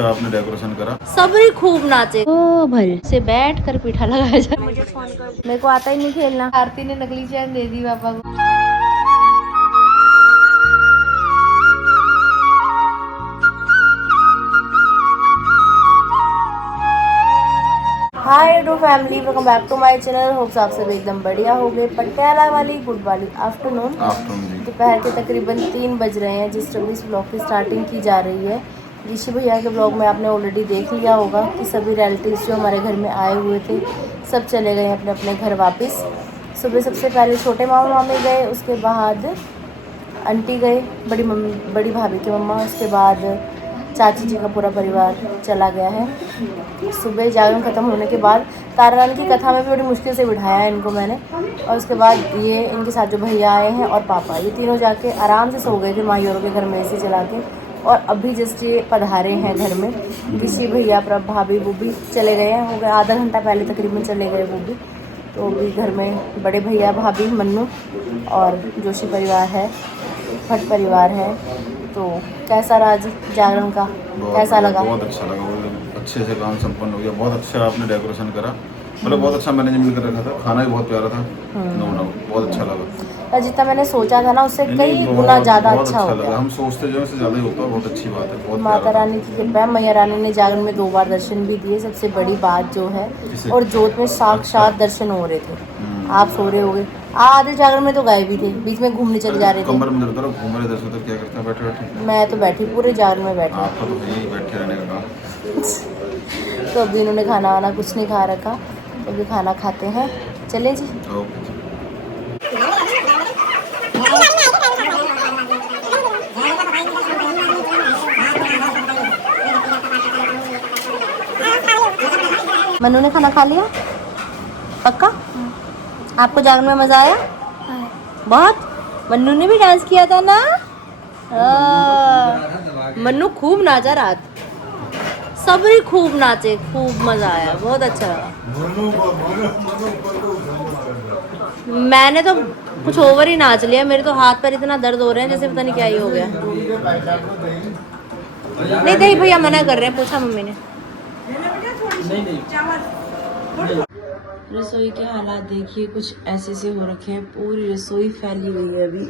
अच्छा आपने डेकोरेशन करा। सभी खूब नाचे। ओ भल से बैठ कर पीठा लगाया जाए। मुझे फोन कर, मेरे को आता ही नहीं खेलना। आरती ने नकली चैन दे दी पापा को। Hi to family, welcome back to my channel. Hopes आप सब एकदम बढ़िया हो गए। पटियाला वाली गुड वाली आफ्टरनून। दोपहर के तकरीबन 3 बज रहे हैं जिस समय इस ब्लॉग की स्टार्टिंग की जा रही है। ऋषि भैया के ब्लॉग में आपने ऑलरेडी देख लिया होगा कि सभी रिलेटिव्स जो हमारे घर में आए हुए थे सब चले गए अपने अपने घर वापस। सुबह सबसे पहले छोटे मामा मामी गए, उसके बाद आंटी गए, बड़ी भाभी के मम्मा, उसके बाद चाची जी का पूरा परिवार चला गया है। सुबह जागरण ख़त्म होने के बाद तारा रानी की कथा में भी बड़ी मुश्किल से बिठाया है इनको मैंने, और उसके बाद ये इनके साथ जो भैया आए हैं और पापा, ये तीनों जाके आराम से सो गए थे माही औरों के घर में एसी चला के। और अभी जस्ट ये पधारे हैं घर में। ऋषि भैया भाभी वो भी चले गए हैं, हो गए आधा घंटा पहले तकरीबन चले गए वो भी। तो अभी घर में बड़े भैया भाभी मन्नू और जोशी परिवार है, भट्ट परिवार है। तो कैसा रहा जागरण का, कैसा लगा? बहुत अच्छा लगा, बहुत अच्छे से काम संपन्न हो गया। बहुत अच्छा आपने डेकोरेशन करा, मतलब बहुत अच्छा मैनेजमेंट कर रखा था। खाना भी बहुत प्यारा था, नो डाउट बहुत अच्छा लगा। जितना मैंने सोचा था ना उससे कई गुना ज़्यादा अच्छा हो गया। हम सोचते जो से ज़्यादा ही होता है। बहुत अच्छी बात है, बहुत माता रानी की कृपा है। मैया रानी ने जागरण में 2 बार दर्शन भी दिए, सबसे बड़ी बात जो है। और जोत में साक्षात दर्शन हो रहे थे। आप सो रहे हो गए, आधे जागरण में तो गायब भी थे, बीच में घूमने चले जा रहे थे। कमर में दर्द घूम रहे थे, तो क्या करते हैं बैठे बैठे। मैं तो बैठी पूरे जागरण में बैठी। आपका तो यही बैठे रहने का काम। तो अभी इन्होंने खाना वाना कुछ नहीं खा रखा, तो अभी खाना खाते हैं। चले जी। मन्नू ने खाना खा लिया पक्का? आपको जागरण में मजा आया? बहुत। मन्नू ने भी डांस किया था ना? मन्नू खूब नाचा रात, सभी खूब नाचे, खूब मजा आया, बहुत अच्छा लगा। मैंने तो कुछ ओवर ही नाच लिया, मेरे तो हाथ पैर इतना दर्द हो रहे हैं जैसे पता नहीं क्या ही हो गया। नहीं दही भैया मना कर रहे हैं, पूछा मम्मी ने। रसोई के हालात देखिए, कुछ ऐसे से हो रखे हैं। पूरी रसोई फैली हुई है अभी,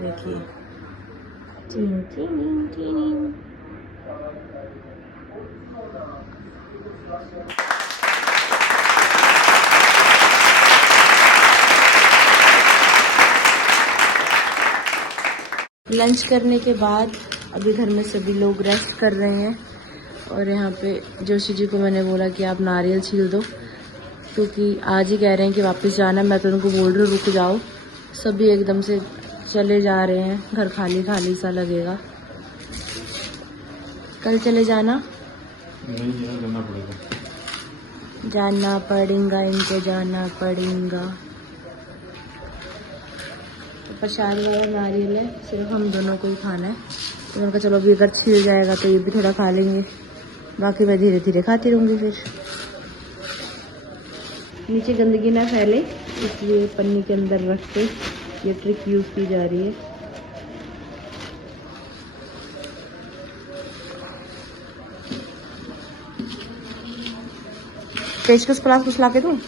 देखिए। लंच करने के बाद अभी घर में सभी लोग रेस्ट कर रहे हैं। और यहाँ पे जोशी जी को मैंने बोला कि आप नारियल छील दो, क्योंकि आज ही कह रहे हैं कि वापस जाना है। मैं तो उनको बोल रही हूँ रुक जाओ। सभी एकदम से चले जा रहे हैं, घर खाली खाली सा लगेगा। कल चले जाना? नहीं, जाना पड़ेगा। जाना पड़ेगा इनको, जाना पड़ेगा। तो प्रसाद वाला नारियल है, सिर्फ हम दोनों को ही खाना है। तो उनका चलो अभी अगर छिल जाएगा तो ये भी थोड़ा खा लेंगे, बाकी मैं धीरे धीरे खाती रहूँगी। फिर नीचे गंदगी ना फैले इसलिए पन्नी के अंदर रख के ये ट्रिक यूज़ की जा रही है। पेचकस प्लास कुछ ला के दूँ?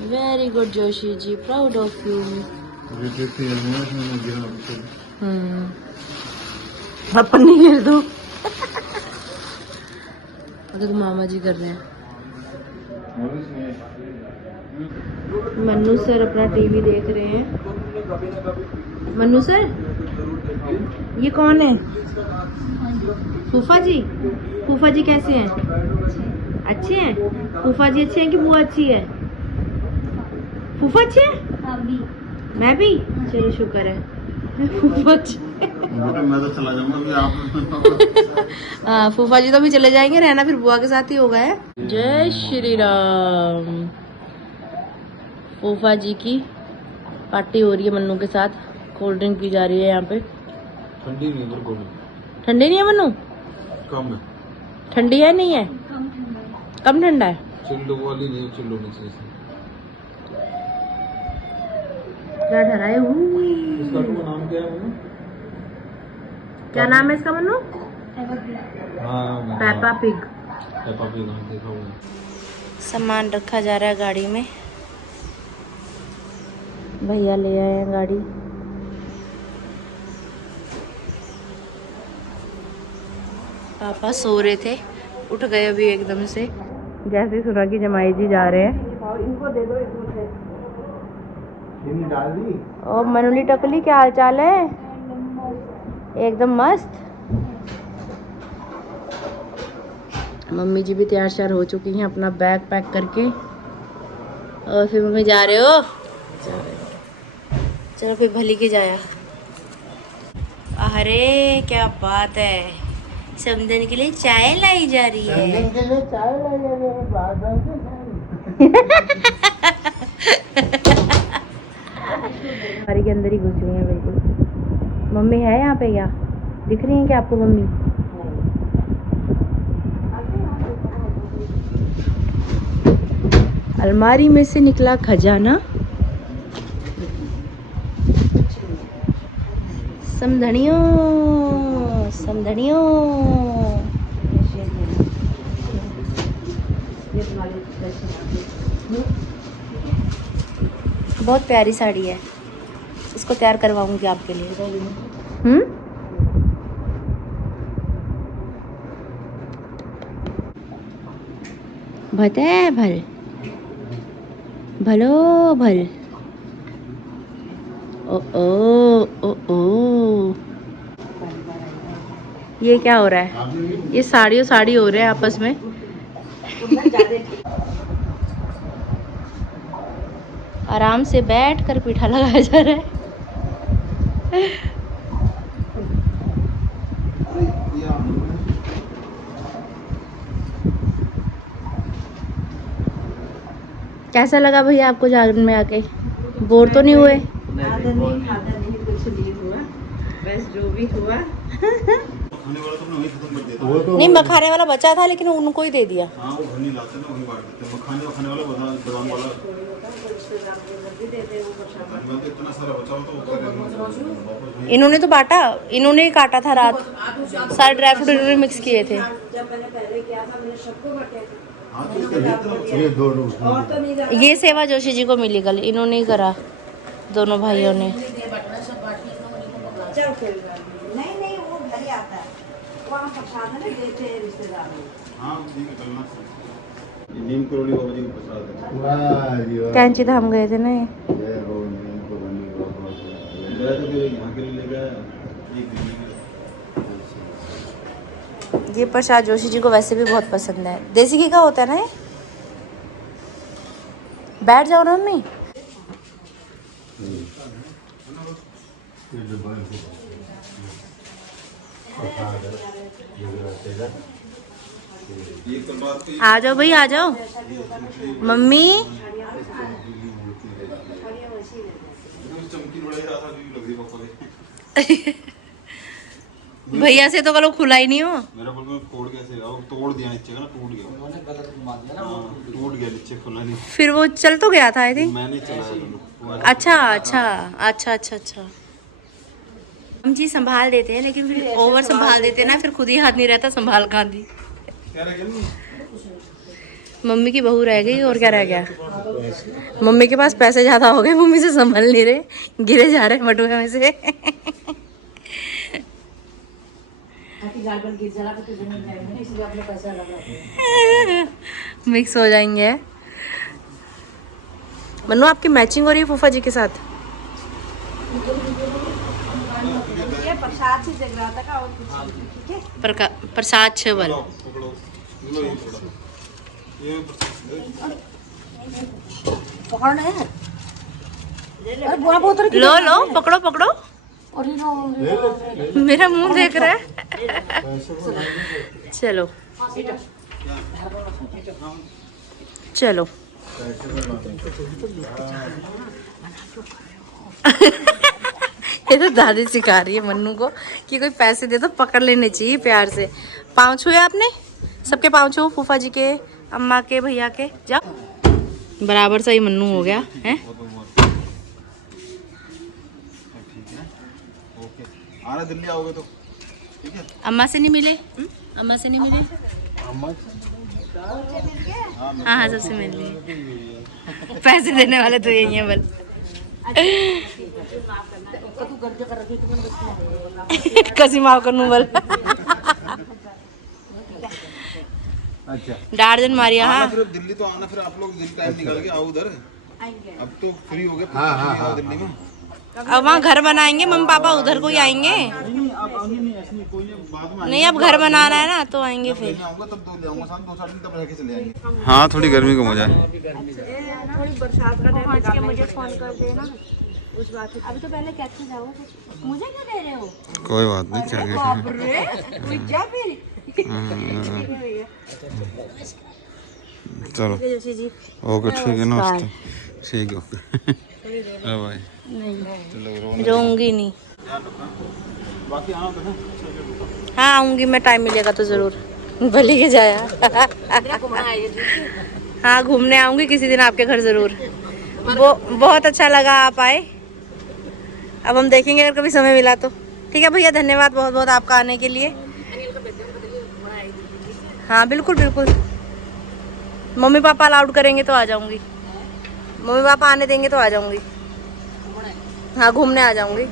Very good Joshi ji, proud of you. पन्नी गिर दो। तो मामा जी कर रहे हैं। मन्नू सर अपना टीवी देख रहे हैं। मन्नू सर, ये कौन है? फूफा जी। फूफा जी कैसे हैं? अच्छे हैं? फूफा जी अच्छे हैं कि बुआ अच्छी है? फूफा अच्छे हैं? मैं भी, चलो शुक्र है। फूफा अच्छे। मैं तो चला जाऊंगा। हाँ, फूफा जी तो भी चले जाएंगे, रहना फिर बुआ के साथ ही होगा है। जय श्री राम। फूफा जी की पार्टी हो रही है मन्नू के साथ, कोल्ड ड्रिंक पी जा रही है यहाँ पे। ठंडी नहीं है, ठंडी नहीं है मन्नू? कम है। ठंडी है नहीं है? कम ठंडा है। चिल्ड वाली नहीं, चिल्ड होनी चाहिए इसमें। क्या डराए हूँ। इसका तो नाम क्या है मनु? क्या नाम है इसका मनु? हाँ पेपा पिग। पेपा पिग नाम देखा हुआ है। सामान रखा जा रहा है गाड़ी में, भैया ले आए हैं गाड़ी। पापा सो रहे थे, उठ गए अभी एकदम से, जैसे सुना कि जमाई जी जा रहे हैं। इनको दे दो डाल दी। ओ मनुली टकली, क्या हाल चाल है? एकदम मस्त। मम्मी जी भी तैयार श्यार हो चुकी हैं अपना बैग पैक करके। और फिर मम्मी जा रहे हो? चलो फिर भली के जाया। अरे क्या बात है, समदन के लिए चाय लाई जा रही है। समदन के लिए चाय लाई जा रही है। हमारे के अंदर ही घुसी हुई है बिल्कुल। मम्मी है यहाँ पे क्या? दिख रही है क्या आपको मम्मी? अलमारी में से निकला खजाना। समधनियों समधनियों। बहुत प्यारी साड़ी है, इसको तैयार करवाऊंगी आपके लिए। भते भल भलो भल। ओ ओ ओ ओ, ये क्या हो रहा है? ये साड़ी साड़ी हो रहे हैं आपस में। आराम से बैठ कर पीठा लगाया जा रहा है। कैसा लगा भैया आपको जागरण में आके? बोर तो नहीं हुए? कुछ नहीं हुआ, बस जो भी हुआ। नहीं, मखाने वाला बचा था लेकिन उनको ही दे दिया। हाँ, वो घर नहीं लाते ना, वही बांट देते हैं। मखाने वाला बादाम वाला इतना सारा बचा हो तो इन्होंने तो बांटा, इन्होंने ही काटा था रात, सारे ड्राई फ्रूट इन्होंने मिक्स किए थे। जब मैंने पहले किया था मैंने सबको बांटे थे। ये सेवा जोशी जी को मिली कल, इन्होंने ही करा, दोनों भाइयों ने। चल फिर नहीं नहीं वो घर ही आता है, वहाँ प्रसाद है ना देते हैं रिश्तेदार। हाँ, ठीक है, चलना। ये नीम करोड़ी बाबा जी को प्रसाद है। कैंची धाम गए थे ना ये। यहाँ के लिए ले गया ये प्रसाद जोशी जी को वैसे भी बहुत पसंद है। देसी घी का होता है ना ये। बैठ जाओ ना मम्मी। आ जाओ भाई, आ जाओ मम्मी। भैया से तो कल खुला ही नहीं हो। मेरा बोल में फोड़ कैसे तोड़ दिया नीचे का ना, टूट गया। उन्होंने गलत घुमा दिया ना, टूट गया नीचे, खुला नहीं। फिर वो चल तो गया था आई थिंक। मैंने चलाया। अच्छा अच्छा अच्छा अच्छा अच्छा। हम जी संभाल देते हैं लेकिन फिर ओवर संभाल देते हैं ना, फिर खुद ही हाथ नहीं रहता संभाल का दी। मम्मी की बहू रह गई और क्या रह गया। मम्मी के पास पैसे ज्यादा हो गए, मम्मी से संभल नहीं रहे, गिरे जा रहे मटुए में से। मिक्स हो जाएंगे। मनु आपकी मैचिंग हो रही है फूफा जी के साथ। ये प्रसाद से जगराता का और कुछ नहीं, ठीक है। प्रसाद छवल पकड़ना है। अरे बुआ बोतल लो लो, पकड़ो पकड़ो। मेरा मुंह देख रहा है। चलो चलो। ये तो दादी सिखा रही है मन्नू को कि कोई पैसे दे तो पकड़ लेने चाहिए प्यार से। पाँव छुए आपने? सबके पाँव छुओ, फूफा जी के, अम्मा के भैया के जाओ। बराबर सही मन्नू हो गया है। ठीक है, ओके। आना दिल्ली आओगे तो ठीक है। अम्मा से नहीं मिले? अम्मा से नहीं मिले? हाँ हाँ, सबसे मिल लिए। पैसे देने वाले तो यही है बल। कसी माफ कर बल। अच्छा, डार दिन मारिया। हाँ, फिर दिल्ली तो आना, फिर आप लोग दिल्ली टाइम निकाल के आओ उधर। अब तो फ्री हो गए। हाँ, दिल्ली में अब वहाँ घर बनाएंगे, मम्मी पापा उधर को ही आएंगे। नहीं, अब घर बनाना है ना तो आएंगे फिर। आऊंगा तब तो ले आऊंगा, साथ 2-4 दिन तब रह के चले आएंगे। हाँ, थोड़ी गर्मी कम हो जाए। थोड़ी बरसात का टाइम के मुझे फोन कर देना उस बात। अभी तो पहले कैसे जाओ, मुझे क्यों दे रहे हो? कोई बात नहीं, क्या जा फिर। चलो जोशी जी, ओके, ठीक है, नमस्ते। ठीक है, ओके, बाय। नहीं रहूंगी नहीं। बाकी आना तो है। हाँ आऊंगी मैं, टाइम मिलेगा तो जरूर। भले के जाया। हाँ, घूमने आऊंगी किसी दिन आपके घर जरूर। वो बहुत अच्छा लगा आप आए। अब हम देखेंगे अगर कभी समय मिला तो। ठीक है भैया, धन्यवाद बहुत बहुत आपका आने के लिए। हाँ बिल्कुल बिल्कुल, मम्मी पापा अलाउड करेंगे तो आ जाऊंगी। मम्मी पापा आने देंगे तो आ जाऊंगी। हाँ, घूमने आ जाऊंगी।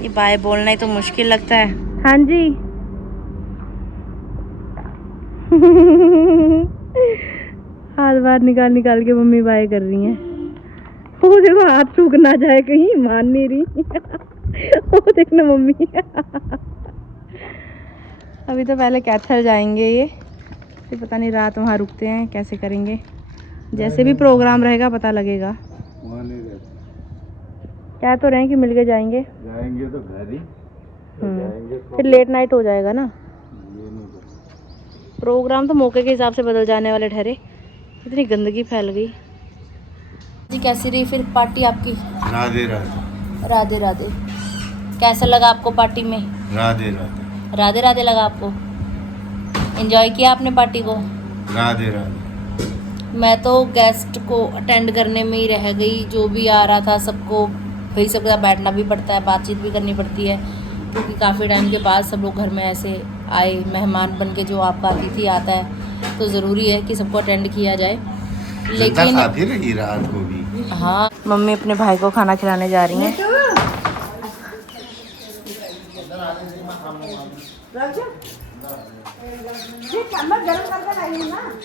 ये बाय बोलना ही तो मुश्किल लगता है। हाँ जी। हाथ बाहर निकाल निकाल के मम्मी बाय कर रही हैं। वो देखो, हाथ सूख ना जाए कहीं, मान नहीं रही। वो देखना मम्मी। अभी तो पहले कैथल जाएंगे ये, फिर पता नहीं रात वहाँ रुकते हैं कैसे करेंगे। जैसे भी प्रोग्राम रहेगा पता लगेगा। क्या तो रहे कि मिल के जाएंगे तो घर ही फिर लेट नाइट हो जाएगा ना। प्रोग्राम तो मौके के हिसाब से बदल जाने वाले ठहरे। इतनी गंदगी फैल गई जी। कैसी रही फिर पार्टी आपकी? राधे राधे। राधे राधे। कैसा लगा आपको पार्टी में? राधे राधे। राधे राधे लगा आपको? एंजॉय किया आपने पार्टी को? राधे राधे। मैं तो गेस्ट को अटेंड करने में ही रह गई। जो भी आ रहा था सबको, भाई सबके साथ बैठना भी पड़ता है, बातचीत भी करनी पड़ती है, क्योंकि काफ़ी टाइम के बाद सब लोग घर में ऐसे आए, मेहमान बन के जो आपका अतिथि आता है तो ज़रूरी है कि सबको अटेंड किया जाए। लेकिन खाती रही रात को भी। हाँ, मम्मी अपने भाई को खाना खिलाने जा रही हैं।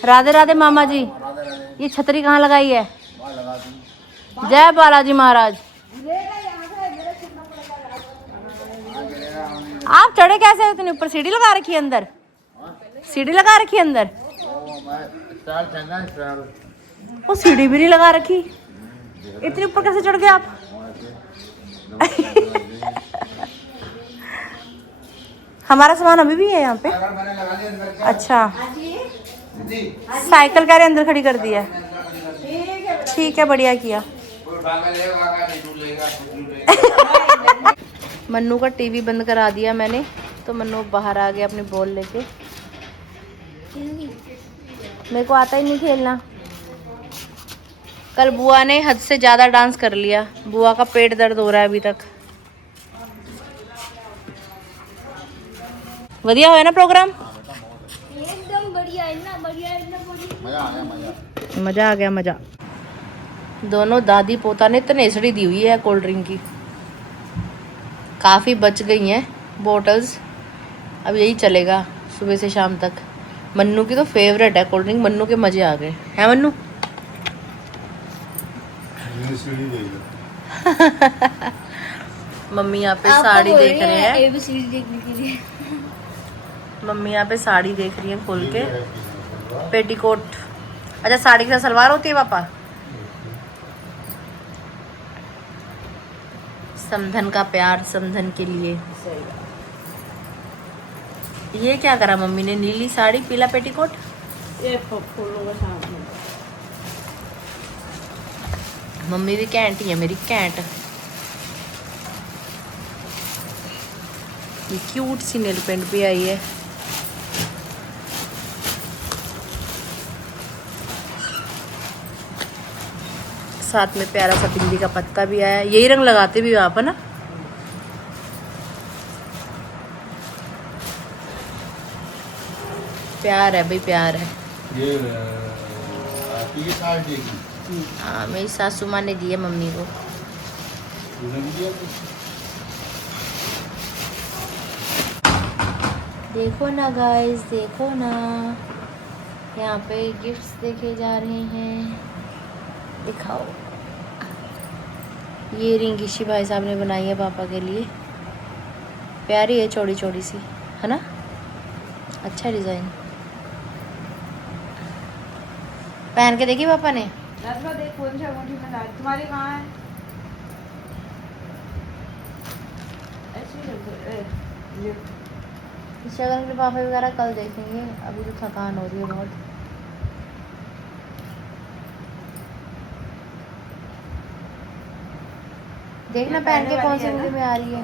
राधे राधे मामा जी। ये छतरी कहाँ लगाई है? जय बालाजी महाराज। आप चढ़े कैसे इतने ऊपर? सीढ़ी लगा रखी है अंदर? सीढ़ी लगा रखी है अंदर? वो सीढ़ी भी नहीं लगा रखी, इतने ऊपर कैसे चढ़ गए आप? हमारा सामान अभी भी है यहाँ पे। अच्छा, साइकिल कह रहे अंदर खड़ी कर दी है। ठीक है, बढ़िया किया। मन्नू का टीवी बंद करा दिया मैंने, तो मन्नू बाहर आ गया अपनी बॉल लेके। मेरे को आता ही नहीं खेलना। कल बुआ ने हद से ज़्यादा डांस कर लिया। बुआ का पेट दर्द हो रहा है अभी तक। बढ़िया हुआ ना प्रोग्राम? एकदम बढ़िया है ना, बढ़िया एकदम बढ़िया। मज़ा आ गया, मज़ा। दोनों दादी पोता ने तनेसड़ी दी हुई है कोल्ड ड्रिंक की। काफ़ी बच गई हैं बॉटल्स, अब यही चलेगा सुबह से शाम तक। मन्नू की तो फेवरेट है कोल्ड ड्रिंक। मन्नू के मज़े आ गए हैं। मन्नू मम्मी यहाँ पे साड़ी देख रहे हैं। एबीसीडी देखने के लिए। मम्मी यहाँ पे साड़ी देख रही है खोल के। पेटीकोट। अच्छा, साड़ी के साथ सलवार होती है पापा? समधन का प्यार समधन के लिए। ये क्या करा मम्मी ने? नीली साड़ी, पीला पेटीकोट। ये फूलों का सामने मम्मी भी कैंट ही है मेरी, कैंट। ये क्यूट सी नेल पेंट भी आई है। साथ में प्यारा सा बिल्ली का पत्ता भी आया। यही रंग लगाते भी हो आप, है ना? प्यार है भाई, प्यार है। ये आपकी की साइड देगी। हाँ, मेरी सासू माँ ने दी है मम्मी को। देखो ना गाइस, देखो ना, यहाँ पे गिफ्ट्स देखे जा रहे हैं। दिखाओ। ये रिंग ईशी भाई साहब ने बनाई है पापा के लिए। प्यारी है, चौड़ी चौड़ी सी, है ना? अच्छा डिज़ाइन। पहन के देखी पापा ने? देख कौन सा अंगूठी में डाल, तुम्हारी कहाँ है? ऐसी ये शगन के लिफाफे वगैरह कल देखेंगे, अभी तो थकान हो रही है बहुत। देखना पहन के कौन सी मूवी में आ रही है।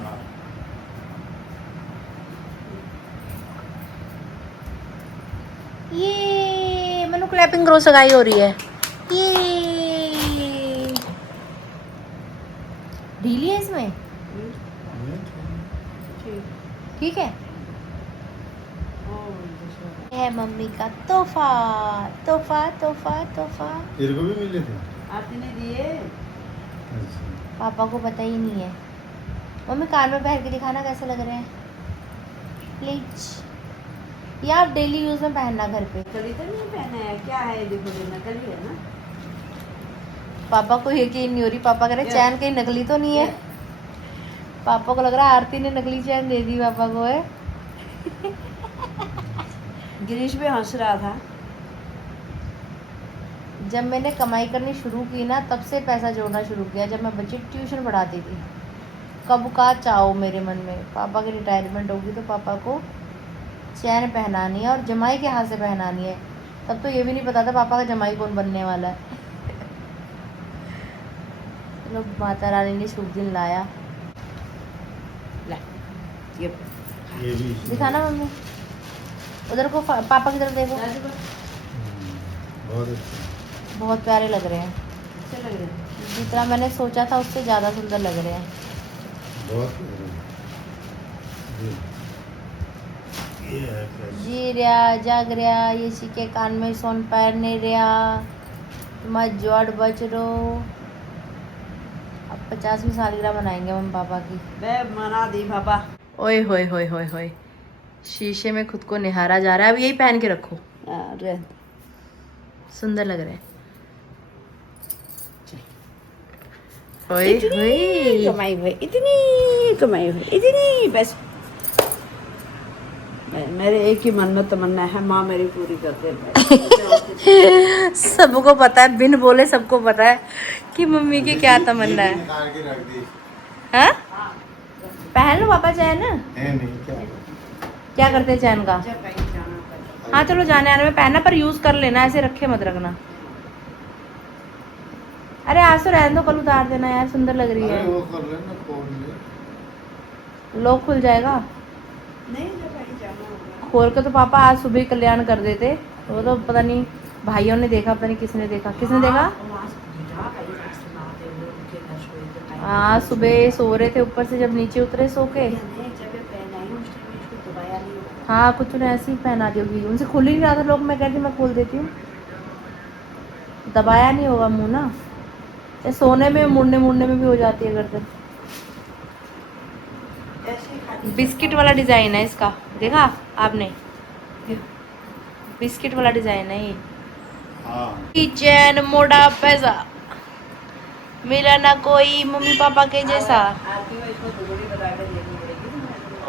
ये मनु क्लैपिंग करो, सगाई हो रही है। ये ढीली है इसमें, ठीक है। है मम्मी का तोहफा, तोहफा तोहफा तोहफा। तेरे को भी मिले थे? आरती ने दिए। पापा को पता ही नहीं है। मम्मी कान में पहन के दिखाना कैसे लग रहे हैं प्लीज। या आप डेली यूज में पहनना घर पे। नकली तो नहीं पहना है, क्या है? देखो ये नकली है ना। पापा को यकीन नहीं हो रही। पापा कह रहे चैन कहीं नकली तो नहीं है। पापा को लग रहा है आरती ने नकली चैन दे दी पापा को। है गिरीश भी हंस रहा था। जब मैंने कमाई करनी शुरू की ना, तब से पैसा जोड़ना शुरू किया। जब मैं बच्चे ट्यूशन पढ़ाती थी। कब का चाहो मेरे मन में, पापा की रिटायरमेंट होगी तो पापा को चैन पहनानी है, और जमाई के हाथ से पहनानी है। तब तो ये भी नहीं पता था पापा का जमाई कौन बनने वाला है। चलो, माता रानी ने शुभ दिन लाया। ये भी दिखाना मम्मी, उधर को पापा की तरफ देखो। बहुत अच्छा, बहुत प्यारे लग रहे हैं। अच्छे लग रहे हैं। जितना मैंने सोचा था उससे ज़्यादा सुंदर लग रहे हैं। बहुत जी रहा, जाग रहा, ये के कान में सोन पैर नहीं रहा, मत जोड़ बच रो। अब 50वीं सालगिरह मनाएंगे मम्मी पापा की। मैं मना दी पापा। ओए होए होए होए होए, शीशे में खुद को निहारा जा रहा है। अब यही पहन के रखो, अरे सुंदर लग रहे हैं। ओए होए, कमाई हुई इतनी, कमाई हुई इतनी, बस मेरे एक ही मन में तमन्ना है, माँ मेरी पूरी कर दे। सबको पता है, बिन बोले सबको पता है कि मम्मी की क्या तमन्ना है। हाँ, पहन लो पापा चैन। क्या करते हैं चैन का? हाँ चलो, जाने आने में पहनना, पर यूज कर लेना, ऐसे रखे मत रखना। अरे आज तो रहने दो, कल उतार देना यार, सुंदर लग रही है। लॉक खुल जाएगा। नहीं जब कहीं जाना होगा। खोल के तो पापा आज सुबह ही कल्याण कर देते। वो तो पता नहीं भाइयों ने देखा, पता नहीं किसने देखा, किसने देखा। हाँ, सुबह सो रहे थे, ऊपर से जब नीचे उतरे सो के। हाँ, कुछ उन्हें ऐसे ही पहना दी होगी, उनसे खुल ही नहीं रहा था। लोग, मैं कहती मैं खोल देती हूँ, दबाया नहीं होगा मुंह ना। सोने में मुड़ने में भी हो जाती है गर्दन। बिस्किट वाला डिजाइन है इसका, देखा आपने? बिस्किट वाला डिजाइन है ये। चैन मोड़ा पैसा मिला ना कोई मम्मी पापा के जैसा।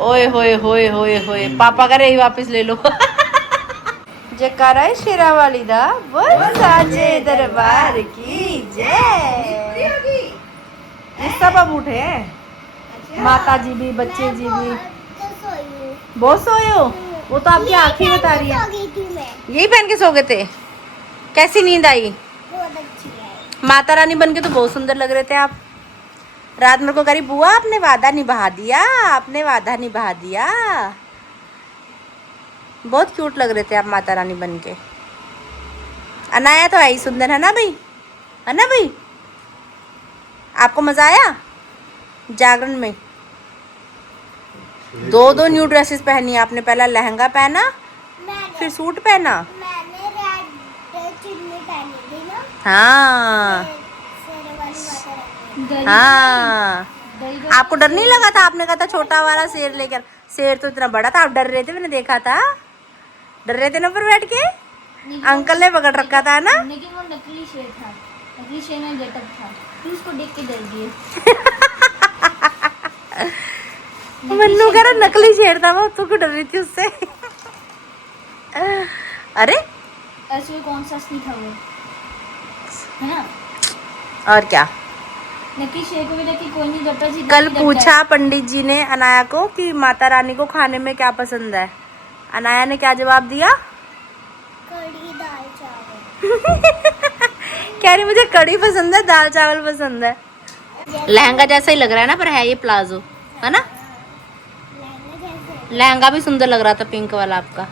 ओए होए होए होए होए, पापा का रही वापस ले लो। जयकारा है शेरा वाली दा, बोल साचे दरबार की जय। सब अब उठे हैं, माता जी भी, बच्चे जी भी। बहुत सोए हो? वो तो आपकी आंखें बता रही है। यही पहन के सो गए थे? कैसी नींद आई? बहुत अच्छी है। माता रानी बन के तो बहुत सुंदर लग रहे थे आप। रात मेरे को करी बुआ आपने वादा निभा दिया, आपने वादा निभा दिया। बहुत क्यूट लग रहे थे आप माता रानी बन के। अनाया तो आई सुंदर, है ना भाई? है ना भाई? आपको मजा आया जागरण में? दो न्यू ड्रेसेस पहनी आपने। पहला लहंगा पहना, फिर सूट पहना। मैंने रेड चुन्नी पहनी थी ना, हाँ शेर वाली माता रानी। हाँ। आपको डर नहीं लगा था? आपने कहा था छोटा वाला शेर लेकर। शेर तो इतना बड़ा था, आप डर रहे थे, मैंने देखा था। डर रहे थे ना ऊपर बैठ के? अंकल ने पकड़ रखा था ना। लेकिन वो नकली शेर था, नकली शेर में गेटअप था, फिर उसको देख के डर गए। मन्नू कह रहा नकली शेर था वो, तू क्यों डर रही थी उससे? अरे ऐसे कौन सा असली था वो, है ना? और क्या, नकली शेर को भी देख के कोई नहीं डरता। कल पूछा पंडित जी ने अनाया को कि माता रानी को खाने में क्या पसंद है। अनाया ने क्या जवाब दिया? कड़ी दाल चावल। कह रही मुझे कड़ी पसंद है, दाल चावल पसंद है। लहंगा जैसा ही लग रहा है ना, पर है ये प्लाजो, है ना? लहंगा जैसे लहंगा भी सुंदर लग रहा था पिंक वाला आपका।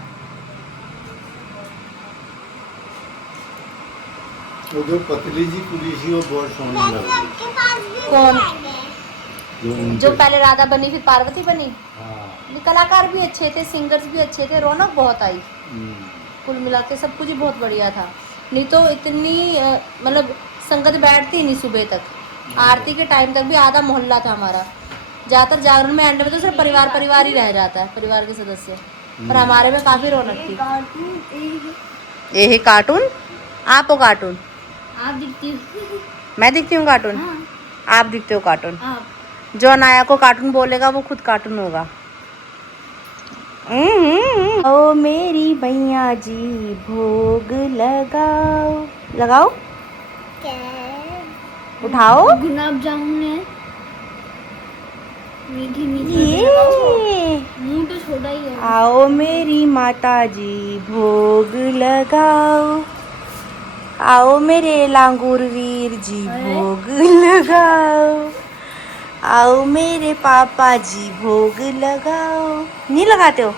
वो जो पतली जी कुड़ी थी वो बहुत सोहनी लग रही आपके पास भी कौन? जो जो पहले राधा बनी फिर पार्वती बनी। हाँ। कलाकार भी अच्छे थे, सिंगर्स भी अच्छे थे, रौनक बहुत आई। हम्म। कुल मिला के सब कुछ ही बहुत बढ़िया था। नहीं तो इतनी मतलब संगत बैठती ही नहीं सुबह तक। आरती के टाइम तक भी आधा मोहल्ला था हमारा। ज़्यादातर जागरण में एंड में तो सिर्फ परिवार ही रह जाता है, परिवार के सदस्य। पर हमारे में काफ़ी रौनक थी। ये है कार्टून। आप हो कार्टून? आप दिखती हो। मैं दिखती हूँ कार्टून? हाँ, आप दिखते हो कार्टून? आप जो अनाया को कार्टून बोलेगा वो खुद कार्टून होगा। ओ मेरी भैया जी भोग लगाओ। लगाओ, क्या उठाओ। गुलाब जामुन है, मीठी मीठी। ये मुंह तो छोटा ही है। आओ मेरी माता जी भोग लगाओ। आओ मेरे लांगूर वीर जी भोग लगाओ। आओ मेरे पापा जी भोग लगाओ। नहीं लगाते हो?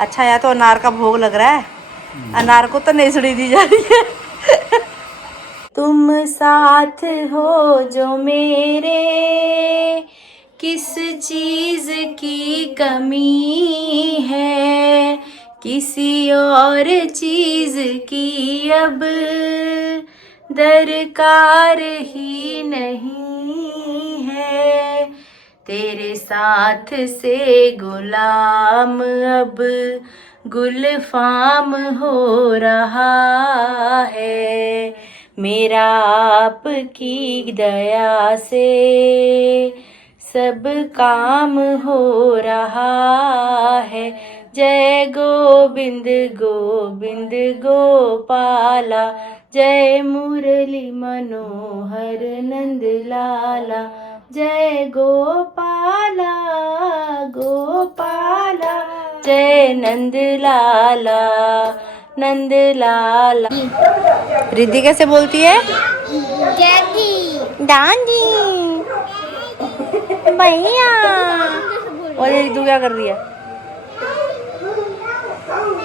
अच्छा, या तो अनार का भोग लग रहा है। अनार को तो नेसड़ी दी जा रही है। तुम साथ हो जो मेरे, किस चीज की कमी है, किसी और चीज की अब दरकार ही नहीं है। तेरे साथ से गुलाम अब गुलफाम हो रहा है। मेरा आपकी दया से सब काम हो रहा है। जय गोविंद गोविंद गोपाला, जय मुरली मनोहर नंद लाला, जय गोपाला गोपाला, जय नंद लाला नंद लाला। रिद्धि कैसे बोलती है? दादी भैया। और ये रिद्धि क्या कर रही है?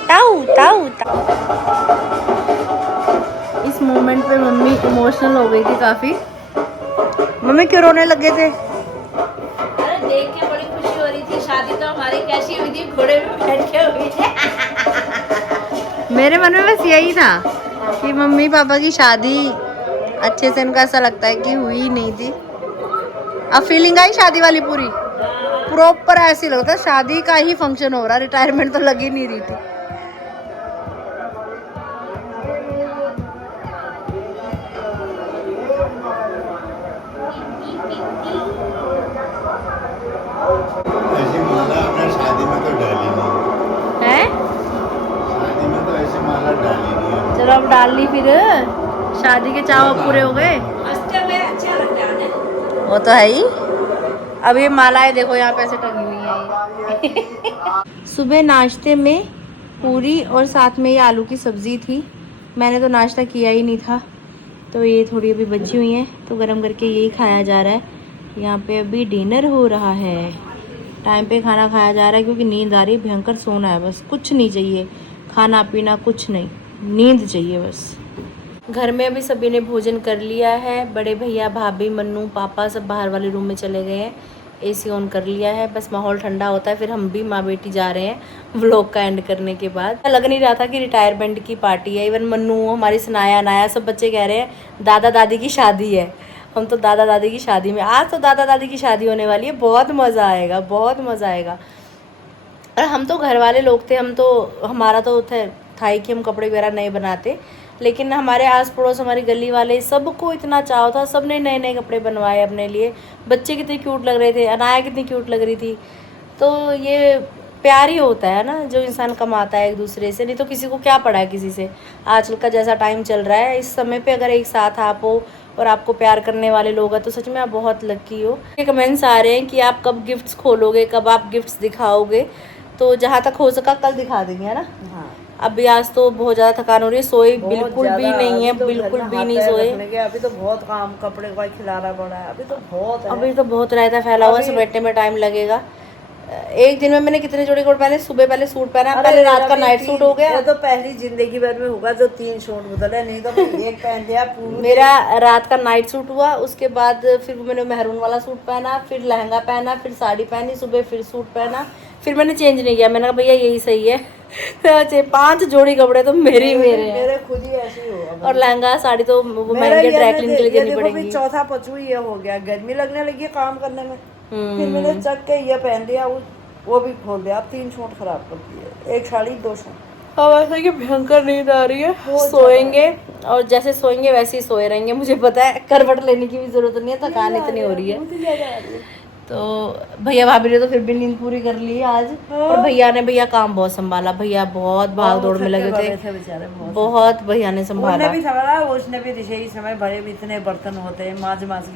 ताऊ ताऊ ताऊ। इस मोमेंट पे मम्मी इमोशनल हो गई थी काफी। मम्मी क्यों रोने लगे थे? अरे देख के बड़ी खुशी हो रही थी। शादी तो हमारी कैसी हुई थी, घोड़े में बैठ के हुई थी। मेरे मन में बस यही था कि मम्मी पापा की शादी अच्छे से, उनको ऐसा लगता है कि हुई ही नहीं थी। अब फीलिंग आई शादी वाली पूरी प्रॉपर। ऐसी लगता है शादी का ही फंक्शन हो रहा, रिटायरमेंट तो लगी नहीं रही थी। ऐसी माला आपने शादी में तो डाली नहीं है? शादी में तो ऐसी माला डाली नहीं है। चलो अब डाल ली, फिर शादी के चाव पूरे हो गए। अच्छा में अच्छा लगता है। वो तो है ही। अब ये मालाएं देखो यहाँ पे ऐसे टंगी हुई हैं। सुबह नाश्ते में पूरी और साथ में ये आलू की सब्ज़ी थी। मैंने तो नाश्ता किया ही नहीं था, तो ये थोड़ी अभी बची हुई हैं, तो गरम करके यही खाया जा रहा है। यहाँ पे अभी डिनर हो रहा है, टाइम पे खाना खाया जा रहा है क्योंकि नींद आ रही है भयंकर। सोना है बस, कुछ नहीं चाहिए, खाना पीना कुछ नहीं, नींद चाहिए बस। घर में अभी सभी ने भोजन कर लिया है। बड़े भैया, भाभी, मन्नू, पापा सब बाहर वाले रूम में चले गए हैं। एसी ऑन कर लिया है, बस माहौल ठंडा होता है फिर हम भी माँ बेटी जा रहे हैं व्लॉग का एंड करने के बाद। लग नहीं रहा था कि रिटायरमेंट की पार्टी है। इवन मन्नू, हमारी सनाया, नाया, सब बच्चे कह रहे हैं दादा दादी की शादी है। हम तो दादा दादी की शादी में, आज तो दादा दादी की शादी होने वाली है। बहुत मज़ा आएगा, बहुत मज़ा आएगा। और हम तो घर वाले लोग थे, हम तो, हमारा तो था ही कि हम कपड़े वगैरह नहीं बनाते, लेकिन हमारे आस पड़ोस, हमारी गली वाले, सबको इतना चाव था, सब ने नए नए कपड़े बनवाए अपने लिए। बच्चे कितने क्यूट लग रहे थे, अनाया कितनी क्यूट लग रही थी। तो ये प्यार ही होता है ना, जो इंसान कमाता है एक दूसरे से, नहीं तो किसी को क्या पड़ा है किसी से। आजकल का जैसा टाइम चल रहा है, इस समय पे अगर एक साथ आप हो और आपको प्यार करने वाले लोग हैं तो सच में आप बहुत लकी हो। ये कमेंट्स आ रहे हैं कि आप कब गिफ्ट्स खोलोगे, कब आप गिफ्ट्स दिखाओगे, तो जहाँ तक हो सका कल दिखा देंगे, है ना। हाँ। अभी आज तो बहुत ज़्यादा थकान हो रही है, सोए बिल्कुल भी नहीं है, बिल्कुल भी नहीं सोए। अभी तो बहुत काम, कपड़े को खिलाना पड़ा है, अभी तो बहुत है। अभी तो बहुत रायता फैला हुआ है, समेटने में टाइम लगेगा। एक दिन में मैंने कितने जोड़ी कोट पहने, सुबह पहले सूट पहना, पहले रात का नाइट सूट हो गया। ये तो पहली जिंदगी भर में होगा जो 3 सूट बदले, नहीं तो एक पहन लिया पूरा। मेरा रात का नाइट सूट हुआ, उसके बाद फिर मैंने मेहरून वाला सूट पहना, फिर लहंगा पहना, फिर साड़ी पहनी, सुबह फिर सूट पहना, फिर मैंने चेंज नहीं किया। मैंने कहा भैया यही सही है। 5 जोड़ी कपड़े तो मेरे मेरे खुद ही ऐसे ही हो। और लहंगा साड़ी तो वो महंगे ड्राई क्लीन के लिए देनी पड़ेगी। चौथा पचू ये हो गया, गर्मी लगने लगी है काम करने में। फिर मैंने चक के ये पहन लिया, वो भी खोल दिया। अब 3 सूट खराब कर दिए, 1 साड़ी 2 सूट। अब ऐसा कि भयंकर नींद आ रही है, सोएंगे और जैसे सोएंगे वैसे ही सोए रहेंगे। मुझे पता है करवट लेने की भी जरूरत नहीं है, थकान इतनी हो रही है। तो भैया भाभी ने तो फिर भी नींद पूरी कर ली आज। और भैया काम बहुत संभाला, भैया बहुत भाग दौड़ में लगे थे बेचारे, बहुत भैया ने संभाला। भी संभाला, उसने भी रसोई समय भरे में इतने बर्तन होते हैं, माज माज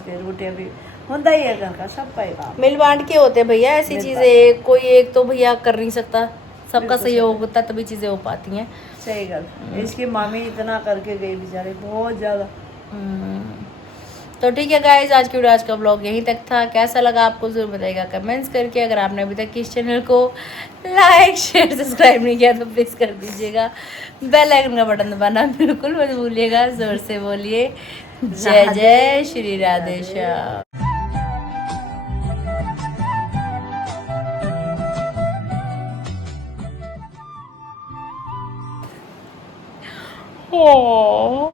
के रोटियां भी होता ही है, घर का सबका ही काम मिल बांट के होते हैं भैया ऐसी चीजें। कोई एक तो भैया कर नहीं सकता, सबका सहयोग होता तभी चीजें हो पाती हैं। सही गल। इसकी मामी इतना करके गई बेचारे, बहुत ज्यादा। तो ठीक है गाइज, आज की वीडियो, आज का ब्लॉग यहीं तक था। कैसा लगा आपको जरूर बताइएगा कमेंट्स करके। अगर आपने अभी तक इस चैनल को लाइक शेयर सब्सक्राइब नहीं किया तो प्लीज़ कर दीजिएगा। बेल आइकन का बटन दबाना बिल्कुल मत भूलिएगा। जोर से बोलिए जय जय श्री राधे श्याम।